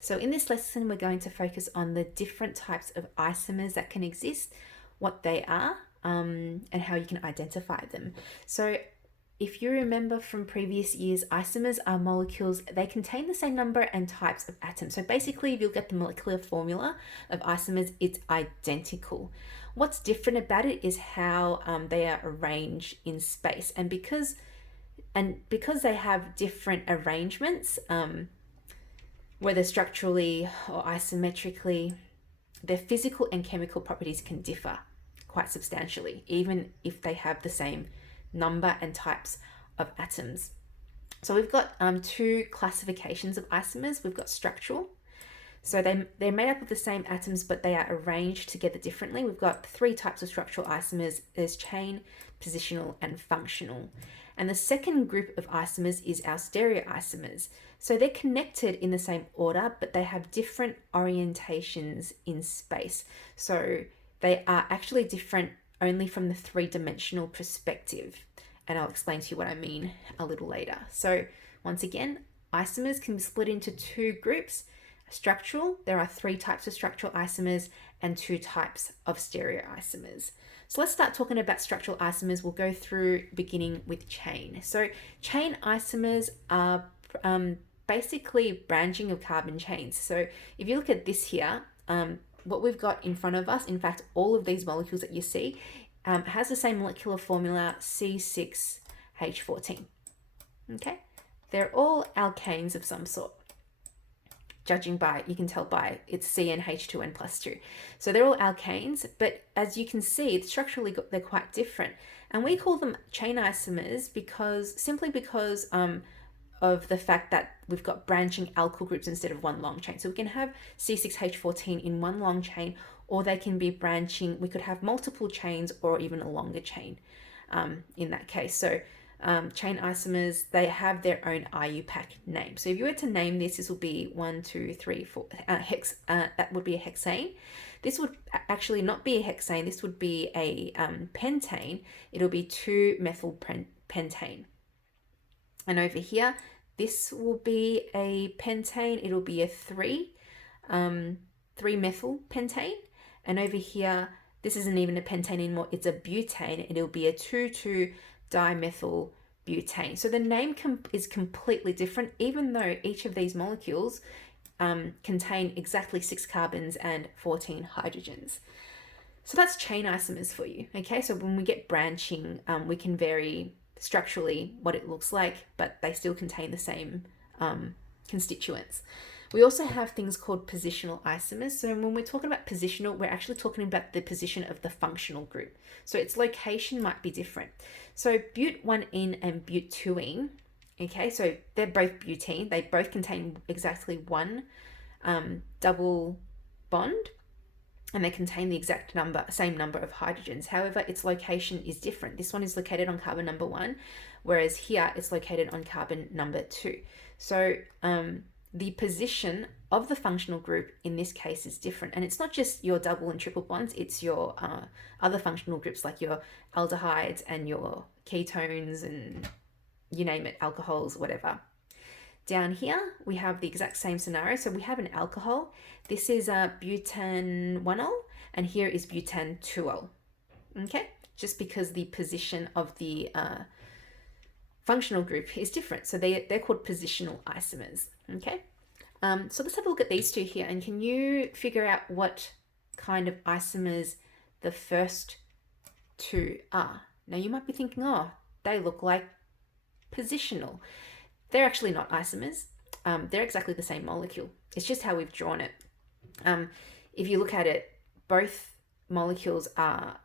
So in this lesson, we're going to focus on the different types of isomers that can exist, what they are, and how you can identify them. So if you remember from previous years, isomers are molecules, they contain the same number and types of atoms. So basically, if you'll get the molecular formula of isomers, it's identical. What's different about it is how they are arranged in space. And because they have different arrangements, whether structurally or isometrically, their physical and chemical properties can differ quite substantially, even if they have the same number and types of atoms. So we've got two classifications of isomers. We've got structural. So they're made up of the same atoms, but they are arranged together differently. We've got three types of structural isomers. There's chain, positional, and functional. And the second group of isomers is our stereoisomers. So they're connected in the same order, but they have different orientations in space. So they are actually different only from the three-dimensional perspective. And I'll explain to you what I mean a little later. So once again, isomers can be split into two groups. Structural, there are three types of structural isomers and two types of stereoisomers. So let's start talking about structural isomers. We'll go through beginning with chain. So chain isomers are basically branching of carbon chains. So if you look at this here, what we've got in front of us, in fact, all of these molecules that you see, has the same molecular formula, C6H14. Okay, they're all alkanes of some sort. Judging by, you can tell by it's CnH2n plus 2. So they're all alkanes, but as you can see, structurally they're quite different. And we call them chain isomers simply because of the fact that we've got branching alkyl groups instead of one long chain. So we can have C6H14 in one long chain, or they can be branching. We could have multiple chains or even a longer chain in that case. So chain isomers, they have their own IUPAC name. So if you were to name this will be 1, 2, 3, 4 that would be a hexane. This would actually not be a hexane. This would be a pentane. It'll be 2-methyl pentane. And over here, this will be a pentane. It'll be a 3-methyl pentane. And over here, this isn't even a pentane anymore. It's a butane. It'll be a 2,2-dimethyl butane. So the name is completely different, even though each of these molecules contain exactly 6 carbons and 14 hydrogens. So that's chain isomers for you. Okay, so when we get branching, we can vary structurally what it looks like, but they still contain the same constituents. We also have things called positional isomers. So when we're talking about positional, we're actually talking about the position of the functional group. So its location might be different. So but1ene and but2ene, okay, so they're both butene. They both contain exactly one double bond, and they contain the exact same number of hydrogens. However, its location is different. This one is located on carbon number 1, whereas here it's located on carbon number 2. So the position of the functional group in this case is different. And it's not just your double and triple bonds, it's your other functional groups like your aldehydes and your ketones and you name it, alcohols, whatever. Down here, we have the exact same scenario. So we have an alcohol. This is butan-1-ol, and here is butan-2-ol. Okay, just because the position of the functional group is different. So they're called positional isomers. Okay, so let's have a look at these two here. And can you figure out what kind of isomers the first two are? Now you might be thinking, oh, they look like positional. They're actually not isomers. They're exactly the same molecule. It's just how we've drawn it. If you look at it, both molecules are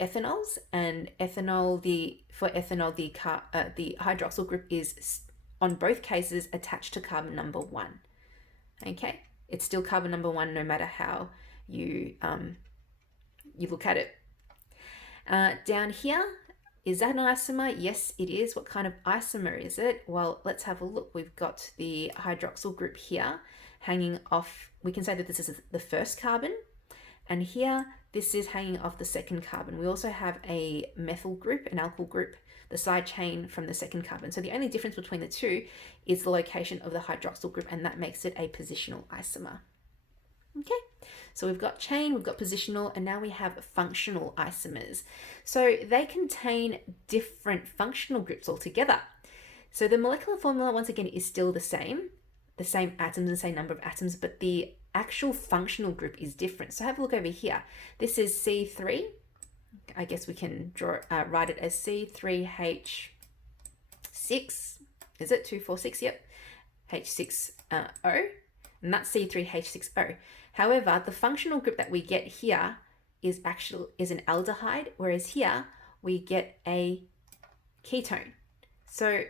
ethanols, and the hydroxyl group is on both cases attached to carbon number 1. Okay, it's still carbon number 1 no matter how you look at it. Down here, is that an isomer? Yes, it is. What kind of isomer is it? Well, let's have a look. We've got the hydroxyl group here hanging off. We can say that this is the first carbon, and here this is hanging off the second carbon. We also have a methyl group, an alkyl group, the side chain from the second carbon. So the only difference between the two is the location of the hydroxyl group, and that makes it a positional isomer. Okay, so we've got chain, we've got positional, and now we have functional isomers. So they contain different functional groups altogether. So the molecular formula, once again, is still the same atoms, the same number of atoms, but the actual functional group is different. So have a look over here. This is C3. I guess we can write it as C3H6. Is it 246? Yep. H6O. And that's C3H6O. However, the functional group that we get here is an aldehyde, whereas here we get a ketone. So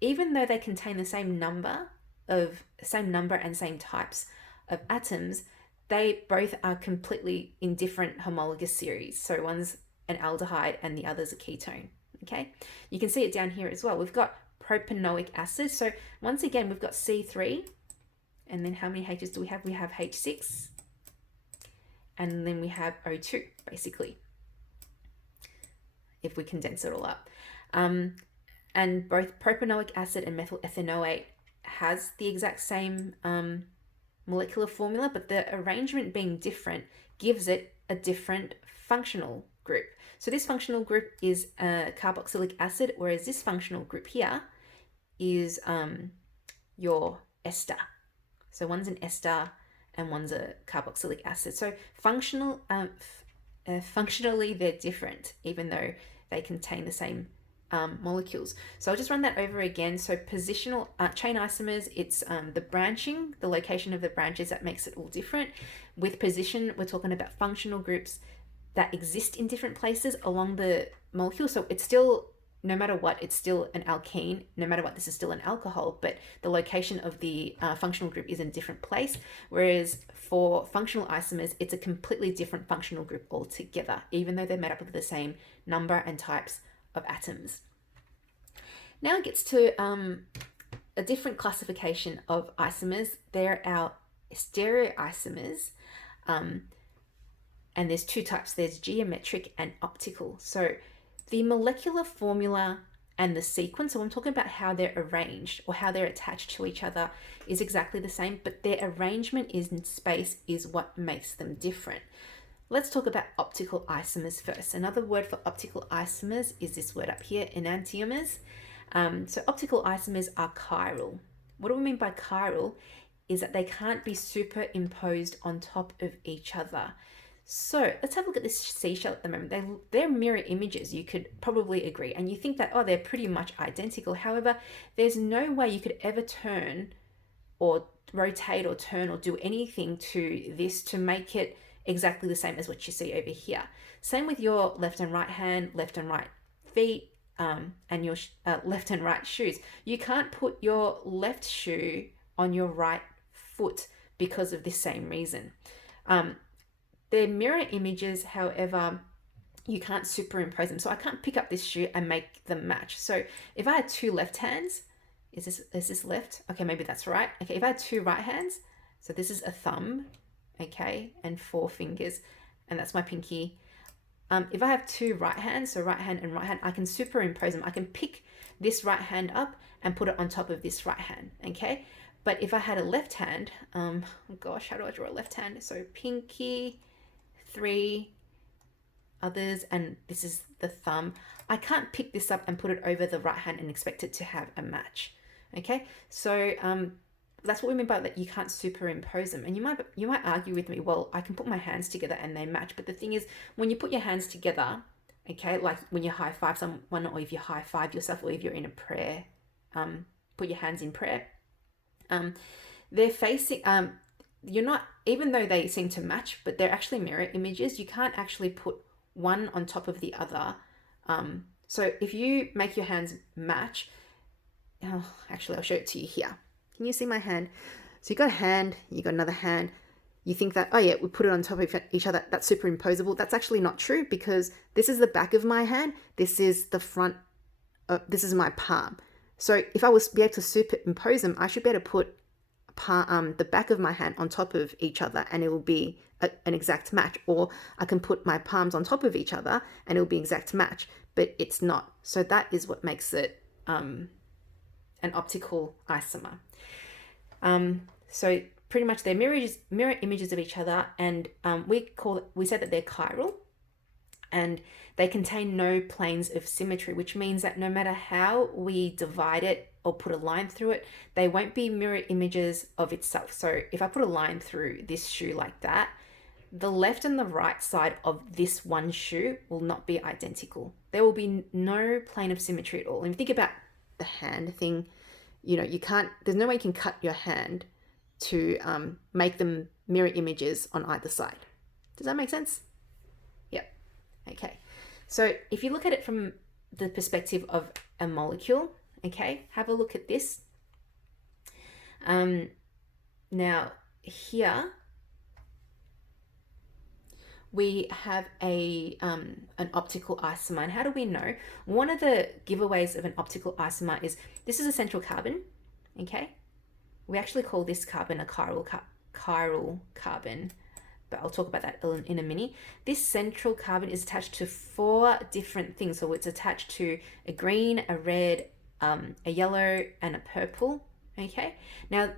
even though they contain the same number and same types of atoms, they both are completely in different homologous series. So one's an aldehyde and the other's a ketone. Okay, you can see it down here as well. We've got propanoic acid. So once again, we've got C3, and then how many H's do we have? We have H6, and then we have O2, basically, if we condense it all up. And both propanoic acid and methyl ethanoate has the exact same molecular formula, but the arrangement being different gives it a different functional group. So this functional group is carboxylic acid, whereas this functional group here is your ester. So one's an ester and one's a carboxylic acid. So functionally they're different, even though they contain the same molecules. So I'll just run that over again. So positional chain isomers, it's the branching, the location of the branches that makes it all different. With position, we're talking about functional groups that exist in different places along the molecule. So it's still, no matter what, it's still an alkene. No matter what, this is still an alcohol, but the location of the functional group is in a different place. Whereas for functional isomers, it's a completely different functional group altogether, even though they're made up of the same number and types of atoms. Now it gets to a different classification of isomers. They're our stereoisomers, and there's two types. There's geometric and optical. So the molecular formula and the sequence, so I'm talking about how they're arranged or how they're attached to each other, is exactly the same, but their arrangement in space is what makes them different. Let's talk about optical isomers first. Another word for optical isomers is this word up here, enantiomers. So optical isomers are chiral. What do we mean by chiral? Is that they can't be superimposed on top of each other. So let's have a look at this seashell at the moment. They're mirror images, you could probably agree. And you think that, oh, they're pretty much identical. However, there's no way you could ever turn or rotate or turn or do anything to this to make it exactly the same as what you see over here. Same with your left and right hand, left and right feet, and your left and right shoes. You can't put your left shoe on your right foot because of this same reason. They're mirror images, however, you can't superimpose them. So I can't pick up this shoe and make them match. So if I had two left hands, is this left? Okay, maybe that's right. Okay, if I had two right hands, so this is a thumb, okay, and 4 fingers, and that's my pinky. If I have two right hands, so right hand and right hand, I can superimpose them. I can pick this right hand up and put it on top of this right hand, okay? But if I had a left hand, oh gosh, how do I draw a left hand? So pinky, 3 others, and this is the thumb. I can't pick this up and put it over the right hand and expect it to have a match, okay? So that's what we mean by that you can't superimpose them. And you might argue with me, well, I can put my hands together and they match. But the thing is, when you put your hands together, okay, like when you high five someone, or if you high five yourself, or if you're in a prayer, put your hands in prayer, they're facing, you're not, even though they seem to match, but they're actually mirror images. You can't actually put one on top of the other. So if you make your hands match, actually I'll show it to you here. Can you see my hand? So you got a hand, you got another hand. You think that, oh yeah, we put it on top of each other, that's superimposable. That's actually not true, because this is the back of my hand, this is the front, this is my palm. So if I was be able to superimpose them, I should be able to put the back of my hand on top of each other and it will be an exact match. Or I can put my palms on top of each other and it will be exact match. but it's not. So that is what makes it an optical isomer. So pretty much they're mirror images of each other, and we said that they're chiral, and they contain no planes of symmetry, which means that no matter how we divide it or put a line through it, they won't be mirror images of itself. So if I put a line through this shoe like that, the left and the right side of this one shoe will not be identical. There will be no plane of symmetry at all. And think about the hand thing. You know, there's no way you can cut your hand to make them mirror images on either side. Does that make sense? Yep. Okay. So if you look at it from the perspective of a molecule, okay, have a look at this. Now here we have an optical isomer. And how do we know? One of the giveaways of an optical isomer is this is a central carbon, okay? We actually call this carbon a chiral carbon, but I'll talk about that in a minute. This central carbon is attached to 4 different things. So it's attached to a green, a red, a yellow, and a purple, okay? Now,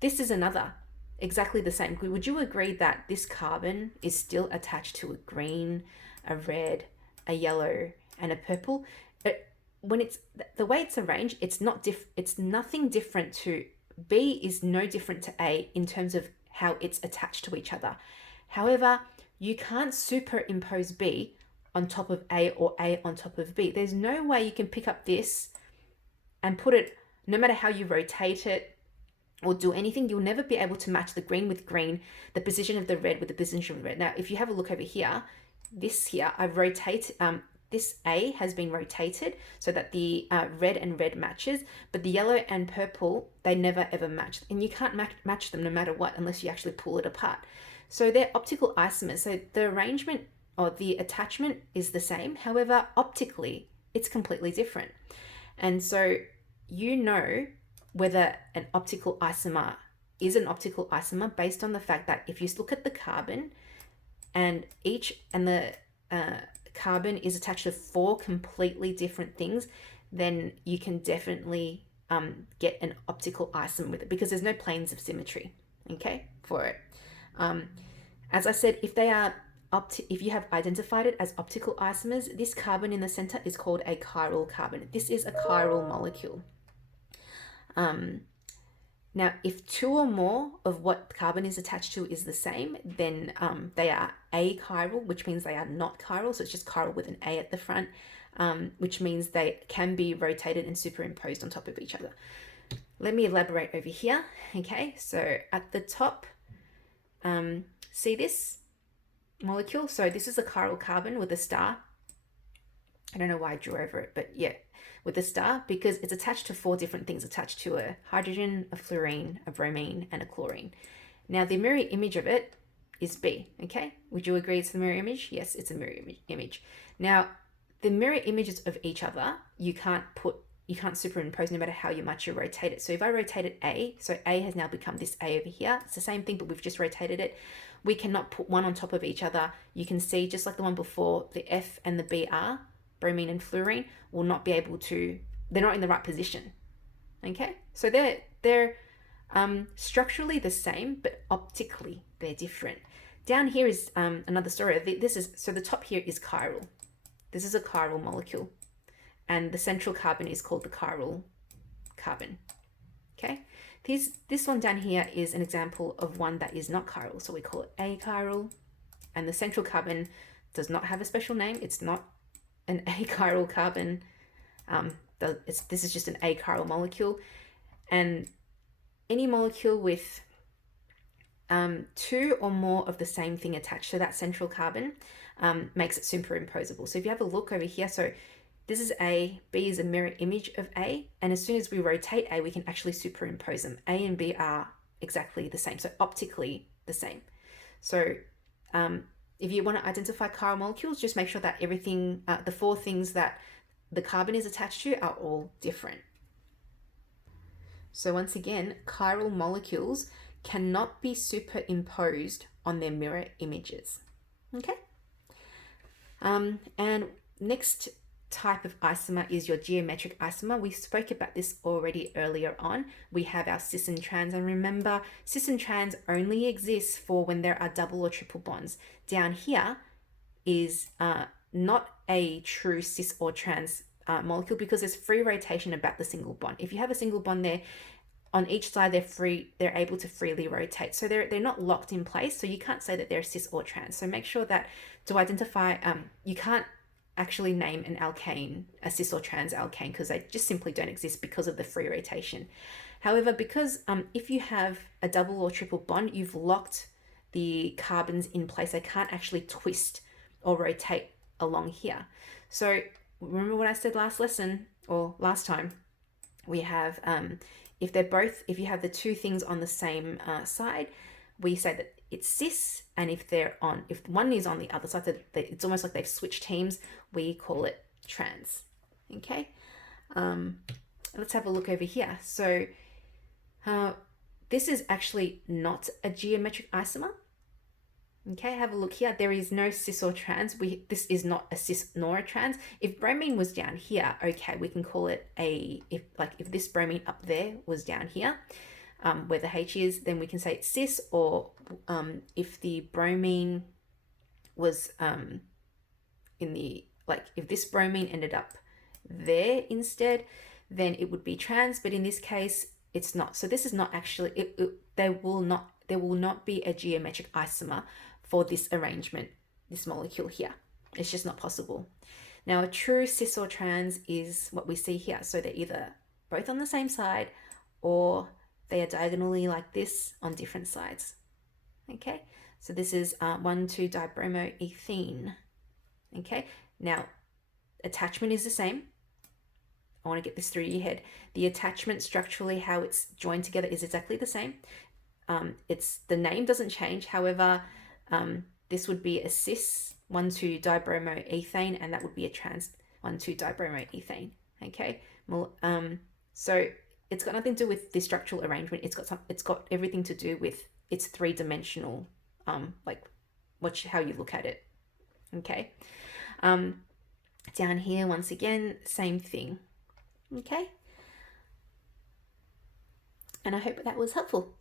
this is another exactly the same. Would you agree that this carbon is still attached to a green, a red, a yellow, and a purple? When it's the way it's arranged, it's nothing different to B is no different to A in terms of how it's attached to each other. However, you can't superimpose B on top of A or A on top of B. There's no way you can pick up this and put it, no matter how you rotate it or do anything, you'll never be able to match the green with green, the position of the red with the position of the red. Now, if you have a look over here, I've rotated, this A has been rotated so that the red and red matches, but the yellow and purple, they never ever match. And you can't match them no matter what unless you actually pull it apart. So they're optical isomers. So the arrangement or the attachment is the same. However, optically, it's completely different. And so you know whether an optical isomer is an optical isomer based on the fact that if you look at the carbon and the carbon is attached to 4 completely different things, then you can definitely get an optical isomer with it because there's no planes of symmetry, okay, for it. As I said, if you have identified it as optical isomers, this carbon in the center is called a chiral carbon. This is a chiral molecule. Now, if 2 or more of what carbon is attached to is the same, then they are achiral, which means they are not chiral. So it's just chiral with an A at the front, which means they can be rotated and superimposed on top of each other. Let me elaborate over here. Okay, so at the top, see this molecule? So this is a chiral carbon with a star. I don't know why I drew over it, but yeah, with a star, because it's attached to 4 different things, attached to a hydrogen, a fluorine, a bromine, and a chlorine. Now, the mirror image of it is B, okay? Would you agree it's the mirror image? Yes, it's a mirror image. Now, the mirror images of each other, you can't superimpose no matter how much you rotate it. So if I rotated A, so A has now become this A over here. It's the same thing, but we've just rotated it. We cannot put one on top of each other. You can see, just like the one before, the F and the Br, bromine and fluorine, will not be able to, they're not in the right position, okay? So they're structurally the same, but optically they're different. Down here is another story. So the top here is chiral. This is a chiral molecule, and the central carbon is called the chiral carbon, okay? This one down here is an example of one that is not chiral, so we call it achiral, and the central carbon does not have a special name. It's not an achiral carbon. This is just an achiral molecule, and any molecule with 2 or more of the same thing attached to that central carbon makes it superimposable. So if you have a look over here, so this is A, B is a mirror image of A, and as soon as we rotate A, we can actually superimpose them. A and B are exactly the same, so optically the same. So if you want to identify chiral molecules, just make sure that everything, the 4 things that the carbon is attached to are all different. So once again, chiral molecules cannot be superimposed on their mirror images. Okay? And next type of isomer is your geometric isomer. We spoke about this already earlier on. We have our cis and trans, and remember, cis and trans only exists for when there are double or triple bonds. Down here is not a true cis or trans molecule because there's free rotation about the single bond. If you have a single bond there, on each side they're able to freely rotate, so they're not locked in place, so you can't say that they're cis or trans. So make sure that to identify, you can't actually name an alkane a cis or trans alkane because they just simply don't exist because of the free rotation. However, because if you have a double or triple bond, you've locked the carbons in place. They can't actually twist or rotate along here. So remember what I said last lesson or last time? We have if you have the two things on the same side, we say that it's cis, and if one is on the other side, that it's almost like they've switched teams, we call it trans. Okay, let's have a look over here. So this is actually not a geometric isomer. Okay, have a look here. There is no cis or trans. This is not a cis nor a trans. If bromine was down here, okay, we can call it if this bromine up there was down here, where the H is, then we can say it's cis. Or if the bromine was if this bromine ended up there instead, then it would be trans. But in this case, it's not. So this is not actually. There will not be a geometric isomer for this arrangement, this molecule here. It's just not possible. Now, a true cis or trans is what we see here. So they're either both on the same side or they are diagonally like this on different sides. Okay, so this is 1,2-dibromoethene. Okay, now attachment is the same. I want to get this through your head. The attachment structurally, how it's joined together, is exactly the same. The name doesn't change. However, this would be a cis 1,2-dibromoethane, and that would be a trans 1,2-dibromoethane. Okay. Well, so it's got nothing to do with the structural arrangement. It's got everything to do with its three-dimensional, how you look at it. Okay. Down here, once again, same thing. Okay. And I hope that was helpful.